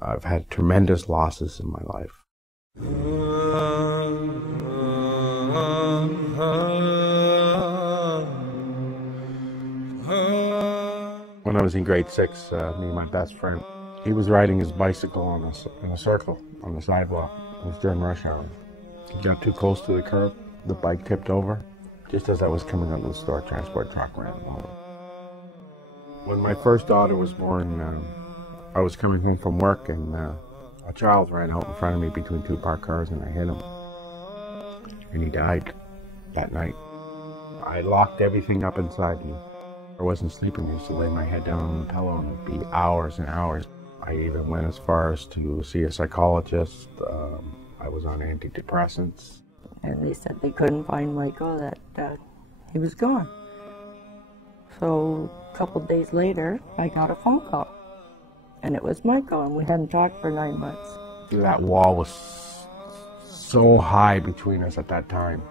I've had tremendous losses in my life. When I was in grade 6, me and my best friend, he was riding his bicycle in a circle on the sidewalk. It was during rush hour. He got too close to the curb. The bike tipped over. Just as I was coming out of the store, a transport truck ran over. When my first daughter was born, I was coming home from work and a child ran out in front of me between two parked cars and I hit him. And he died that night. I locked everything up inside me. I wasn't sleeping. I used to lay my head down on the pillow and it'd be hours and hours. I even went as far as to see a psychologist. I was on antidepressants. And they said they couldn't find Michael, that he was gone. So a couple days later, I got a phone call. And it was Michael, and we hadn't talked for 9 months. That wall was so high between us at that time.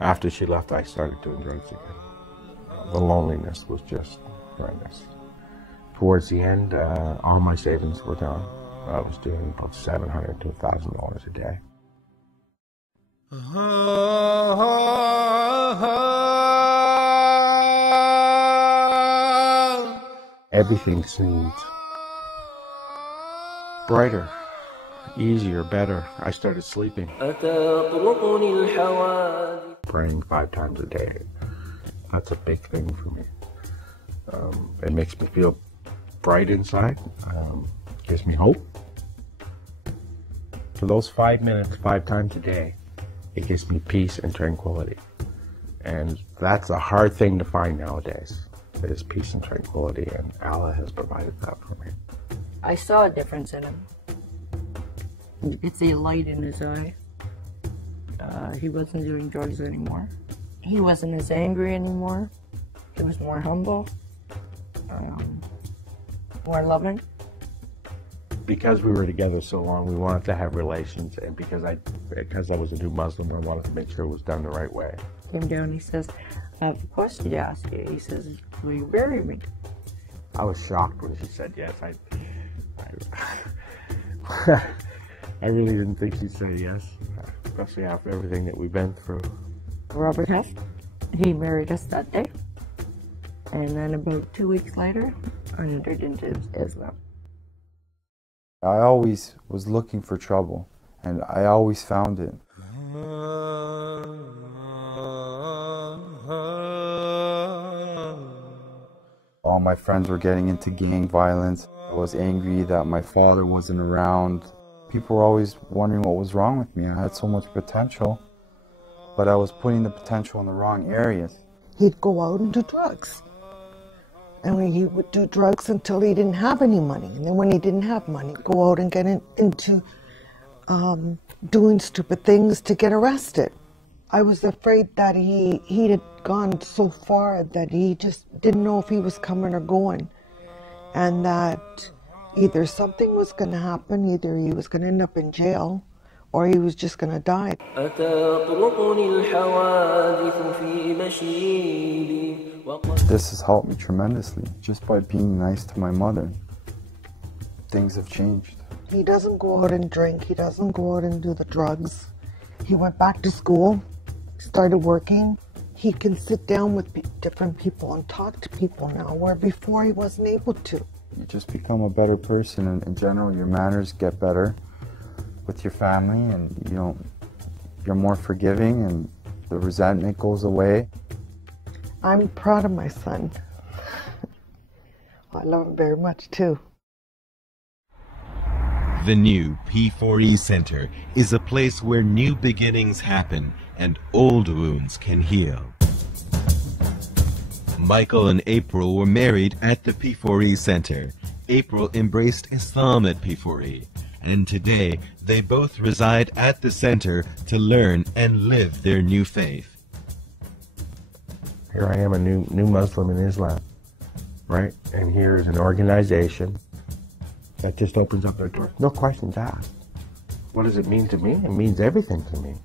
After she left, I started doing drugs again. The loneliness was just horrendous. Towards the end, all my savings were done. I was doing about $700 to $1,000 a day. Everything seemed brighter, easier, better. I started sleeping. Praying 5 times a day. That's a big thing for me. It makes me feel bright inside. Gives me hope. For those 5 minutes, 5 times a day, it gives me peace and tranquility. And that's a hard thing to find nowadays. It is peace and tranquility, and Allah has provided that for me. I saw a difference in him. You could see a light in his eye. He wasn't doing drugs anymore. He wasn't as angry anymore. He was more humble, more loving. Because we were together so long, we wanted to have relations, and because I was a new Muslim, I wanted to make sure it was done the right way. Came down, he says, I have a question to ask you. He says, will you marry me? I was shocked when she said yes. I really didn't think she'd say yes, especially after everything that we've been through. Robert Heft, he married us that day, and then about 2 weeks later, I entered into Islam. I always was looking for trouble, and I always found it. All my friends were getting into gang violence. I was angry that my father wasn't around. People were always wondering what was wrong with me. I had so much potential, but I was putting the potential in the wrong areas. He'd go out and do drugs. And he would do drugs until he didn't have any money. And then when he didn't have money, go out and get into doing stupid things to get arrested. I was afraid that he had gone so far that he just didn't know if he was coming or going. And that either something was going to happen, either he was going to end up in jail, or he was just going to die. This has helped me tremendously, just by being nice to my mother. Things have changed. He doesn't go out and drink, he doesn't go out and do the drugs. He went back to school, started working. He can sit down with different people and talk to people now, where before he wasn't able to. You just become a better person, and in general your manners get better with your family, and you're more forgiving, and the resentment goes away. I'm proud of my son. I love him very much too. The new P4E Center is a place where new beginnings happen and old wounds can heal. Michael and April were married at the P4E Center. April embraced Islam at P4E, and today they both reside at the center to learn and live their new faith. Here I am, a new Muslim in Islam, right? And here is an organization that just opens up their doors. No questions asked. What does it mean to me? It means everything to me.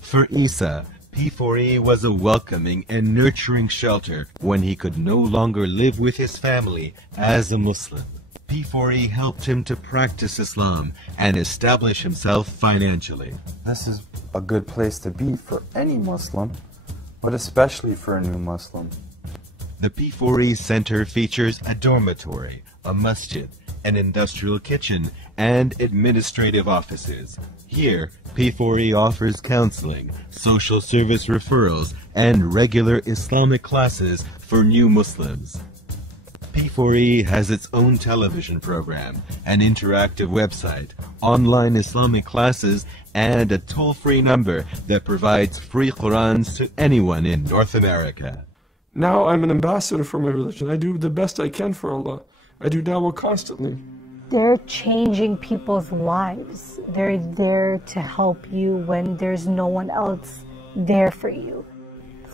For Isa, P4E was a welcoming and nurturing shelter when he could no longer live with his family as a Muslim. P4E helped him to practice Islam and establish himself financially. This is a good place to be for any Muslim, but especially for a new Muslim. The P4E Center features a dormitory, a masjid, an industrial kitchen, and administrative offices. Here, P4E offers counseling, social service referrals, and regular Islamic classes for new Muslims. P4E has its own television program, an interactive website, online Islamic classes, and a toll-free number that provides free Qurans to anyone in North America. Now I'm an ambassador for my religion. I do the best I can for Allah. I do dawah constantly. They're changing people's lives. They're there to help you when there's no one else there for you.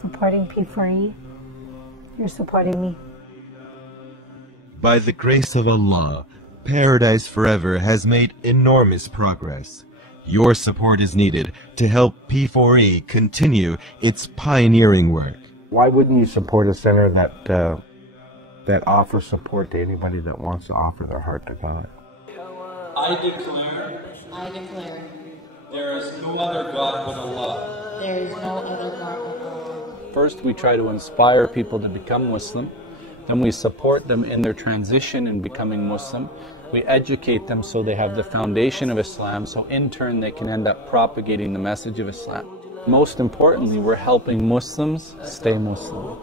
Supporting P4E, you're supporting me. By the grace of Allah, Paradise Forever has made enormous progress. Your support is needed to help P4E continue its pioneering work. Why wouldn't you support a center that offers support to anybody that wants to offer their heart to God? I declare there is no other God but Allah. There is no other God but Allah. First, we try to inspire people to become Muslim. Then we support them in their transition in becoming Muslim. We educate them so they have the foundation of Islam, so in turn they can end up propagating the message of Islam. Most importantly, we're helping Muslims stay Muslim.